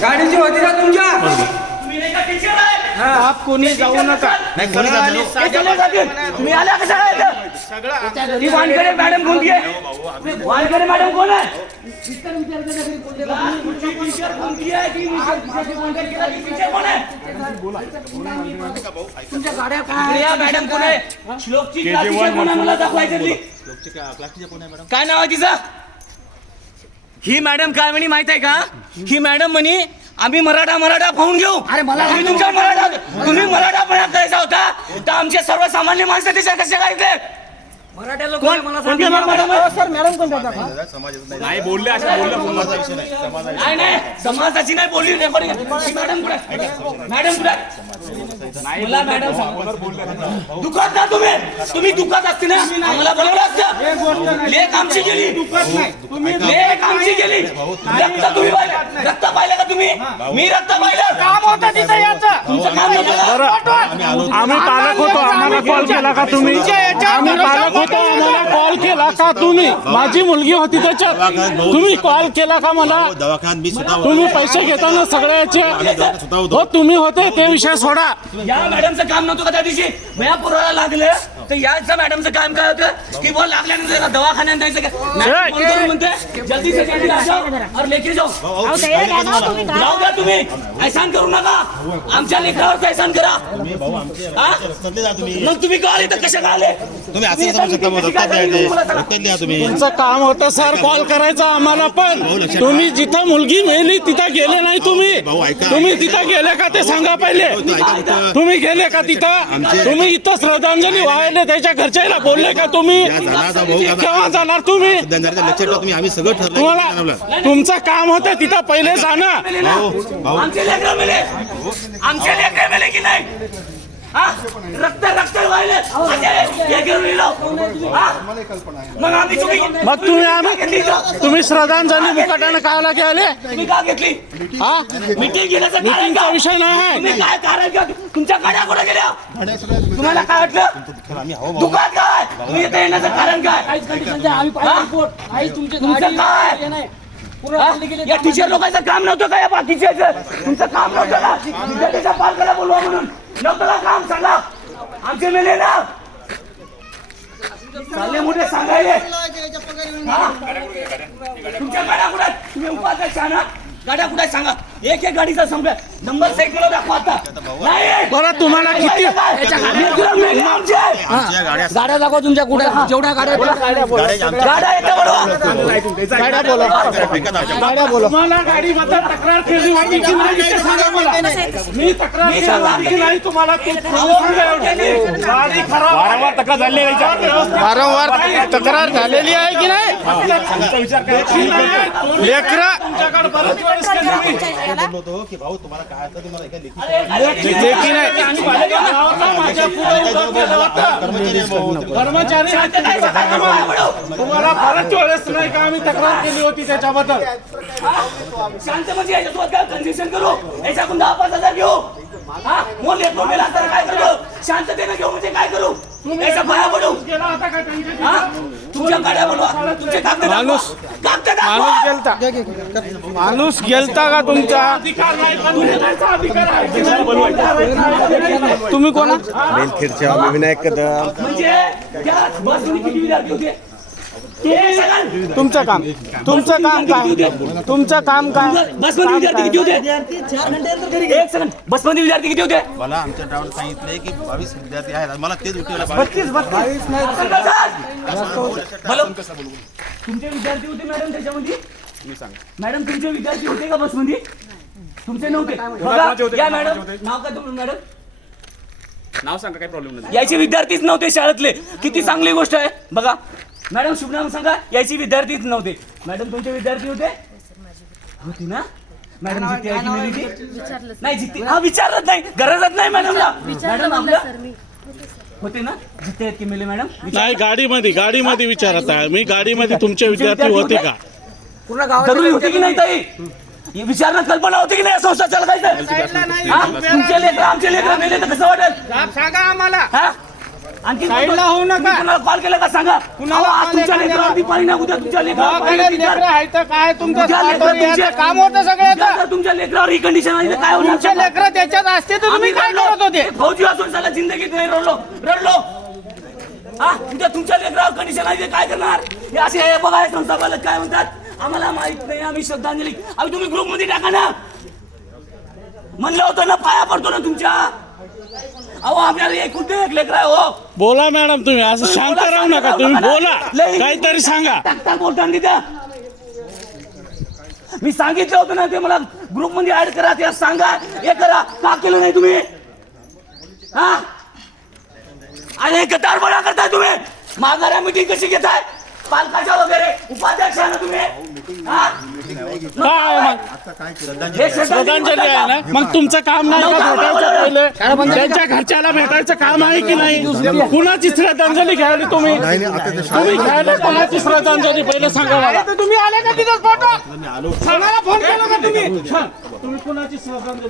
गाडीची होती का तुमच्या? तुम्ही नाही का टीचर आहे आप कोणी जाऊ नका. हे जातील. तुम्ही आल्या कशा वानखेडे मॅडम कोणती आहे? वानखेडे मॅडम कोण आहे? तुमची टीचर कोणती आहे? ती टीचरची contact केला की टीचर कोण आहे? इकडे या मॅडम कोण आहे? श्लोकची क्लास टीचर कोण आहे? मला दाखवायचं ती. काय नाव आहे तिचं? ही मॅडम काय म्हणे माहीत आहे का? ही मॅडम म्हणे आम्ही मराठा मराठा पाहून घेऊ. अरे मला तुम्ही तुमच्या मराठा तुम्ही मराठा पण करायचा होता तर आमचे सर्वसामान्य माणसं त्याच्या कसे काय ते मराठा लोक कोण कोणते मॅडम सर मॅडम कोणत्या नाही बोलले असे बोलले समाजाचा विषय नाही समाजा नाही नाही समाजाची नाही बोलली आहे. मॅडम कुठे? मॅडम कुठे? मला मॅडम सांगा. दुखात ना तुम्ही? तुम्ही दुखात असते ना? आम्हाला बोलवलं असतं. लेख आमची गेली. लेख आमची गेली. रक्त तुम्ही पाहिलं. रक्त पाहिलं का तुम्ही? मी रक्त पाहिलं. काम होतं तिथं. आम्ही पालक होतो आम्हाला कॉल केला का तुम्ही? आम्ही पालक होतो आम्हाला कॉल केला का तुम्ही? माझी मुलगी होती त्याच्यात. तुम्ही कॉल केला का मला? दवाखान्यात मी स्वतः तुम्ही पैसे घेताना सगळ्याचे हो तुम्ही होते ते विषय सोडा. या मॅडमचं काम नव्हतं का त्या दिवशी? लागले. तर याचं मॅडमचं काम काय होतं? की बोल लागल्यानंतर दवाखान्यात जायचं का? मॅडम फोन करून म्हणते जल्दी से जल्दी आ जाओ और लेके जाओ जाऊ. द्या तुम्ही ऐसान करू नका. आमच्या लेकरावर ऐसान करा. हा? रस्त्यातले जा तुम्ही. मग तुम्ही कॉल इथं कशा का आले? तुम्ही असं समजू शकता मग द्या तुम्ही. तुमचं काम होतं सर कॉल करायचा आम्हाला पण तुम्ही जिथं मुलगी मेली तिथं गेले नाही तुम्ही. भाऊ, ऐका. तुम्ही तिथं गेले का ते सांगा पहिले. तो ऐका फक्त. तुम्ही गेले का तिथं? आमचे- तुम्ही इथं श्रद्धांजली वाहिले त्याच्या घरच्याला बोलले का तुम्ही केव्हा जाणार तुम्ही आम्ही सगळं तुम्हाला तुमचं काम होतं तिथं पहिले जाणं मेले ना? भाऊ. आमचे लेकरं मेले आमचे लेकरं मेले की नाही? रक्त रक्त हे घेऊन गेलो. हा? मग आम्ही चुकी मग तुम्ही आम्ही? तुम्ही श्रद्धांजली मुकाटाने कायला गेले तुम्ही का घेतली? हा? मिटिंग घेण्याचं कारण मिटिंगचा का? विषय नाही आहे. तुम्ही काय कारण का? तुमच्या गाड्या कुठे गेल्या? तुम्हाला काय वाटलं? हो दुकान काय? तुम्ही इथं येण्याचं कारण काय? तुमचं काय? हा? या टीचर लोकांचं काम नव्हतं का या बाकीचे? तुमचं काम नव्हतं का? विद्यार्थ्याच्या पालकाला बोलवा म्हणून. का काम सांगा आमचे मेले ना चालले मोठे सांगायले हा? तुमच्या गाड्या कुठे? तुम्ही उपाध्यक्ष ना गाड्या कुठे सांगा एक एक गाडीचा संपला नंबर सायकल दाखवा आता नाही बरं तुम्हाला किती मेले आमचे. आमच्या गाड्या गाड्या दाखवा तुमच्या कुठे. जेवढ्या गाड्या. गाड्या आमच्या गाड्या येतं बरोबर गाड्या बोला. आमच्या. गाड्या बोला. तुम्हाला गाडीबद्दल तक्रार केली होती की नाही ते सांगा मला. मी तक्रार मी केली सांगा. होती की नाही तुम्हाला ते सांगा एवढं. गाडी खराब वारंवार तक्रार झाली वारंवार तक्रार झालेली आहे की नाही? लेकरा तुमच्याकडे बरंच वेळेस केली मी. लेखी नाही. आणि गावाचा माझ्या पुढे उभा केला होता. कर्मचारी? तुम्हाला बऱ्याच वेळेस नाही का आम्ही तक्रार केली होती त्याच्याबद्दल? शांत म्हणजे याच्यासोबत काय कन्सेशन करू? याच्याकडून दहा पाच हजार घेऊ. हा? मोल लेतो मेला तर काय करू शांततेनं घेऊ म्हणजे काय करू? याच्या पाया पडू. गेला हा? तुमच्या गाड्या बोलवा तुमचे कागद. माणूस- माणूस. गेलता. माणूस गेलता का तुमचा? तुम्ही कोणा विनायक कदम. म्हणजे. तुमचं काम. तुमचं काम काय? तुमचं काम काय? बसमध्ये विद्यार्थी किती होते? एक सेकंड बसमध्ये विद्यार्थी किती होते? मला आमच्या ड्रायव्हर सांगितले की बावीस विद्यार्थी आहेत. मला तेच उठवलं हॅलो तुमचे विद्यार्थी होते मॅडम त्याच्यामध्ये? मॅडम तुमचे विद्यार्थी होते का बसमध्ये? तुमचे नव्हते. बघा, या मॅडम नाव काय तुमचं मॅडम? नाव सांगा काही प्रॉब्लेम नाही. याचे विद्यार्थीच नव्हते शाळेतले. किती चांगली गोष्ट आहे. बघा मॅडम शुभ नाम सांगा. याचे विद्यार्थीच नव्हते. मॅडम तुमचे विद्यार्थी होते? होती ना? मॅडम जिथे आहे? की नाही तिथे? नाही जिथे हा विचारत नाही. गरजच नाही मॅडमला. मॅडम आपलं होते ना? जिथे आहेत की मेले मॅडम? नाही गाडीमध्ये गाडीमध्ये विचारत आहे. मी गाडीमध्ये तुमचे विद्यार्थी होते का? पूर्ण गावात जरुरी होती की नाही ताई? ही विचारणा कल्पना होती की नाही या संस्था चालवायचं हा? तुमचे लेकर आमचे लेकर मेले तर कसं वाटेल? सांगा आम्हाला. हा? आणखी साईडला होऊ नका. कुणाला कॉल केला का सांगा? कुणाला आज तुमच्या? लेकरावरती परिणाम उद्या तुमच्या लेकरावर काय काम होतं सगळ्याचं तुमच्या लेकरावर ही कंडिशन काय होणार? तुमचे सांगा? लेकरं त्याच्यात असते तर तुम्ही आम्ही काय. करत होते? फौजी असून साला जिंदगीत नाही रडलो. रडलो. हा उद्या तुमच्या लेकरावर कंडिशन ते काय करणार? हे असे बघा हे संस्था पालक काय म्हणतात? आम्हाला माहीत नाही आम्ही श्रद्धांजली. अहो तुम्ही ग्रुपमध्ये टाका ना. म्हणलं होतं ना पाया पडतो ना तुमच्या. अहो आपल्याला एक कुठे एक लेकर आहे हो. बोला मॅडम तुम्ही असं शांत राहू नका तुम्ही बोला. काहीतरी सांगा. टाकता बोलताना तिथं. मी सांगितलं होतं ना ते मला ग्रुपमध्ये ऍड करा ते सांगा. हे करा. का केलं नाही तुम्ही? हा? अरे गटारपणा करताय तुम्ही. माघाऱ्या मिटिंग कशी घेताय? पालकाच्या वगैरे उपाध्यक्ष आहे ना तुम्ही? हा? काय मग? हे श्रद्धांजली आहे ना? मग तुमचं काम नाही का भेटायचं पहिले? त्यांच्या घरच्याला भेटायचं काम आहे की नाही? कुणाची श्रद्धांजली घ्यायला तुम्ही? तुम्ही घ्यायला कोणाची श्रद्धांजली पहिले सांगा मला. तुम्ही आले का तिथं फोटो? सांगायला फोन केला का तुम्ही? तुम्ही कुणाची श्रद्धांजली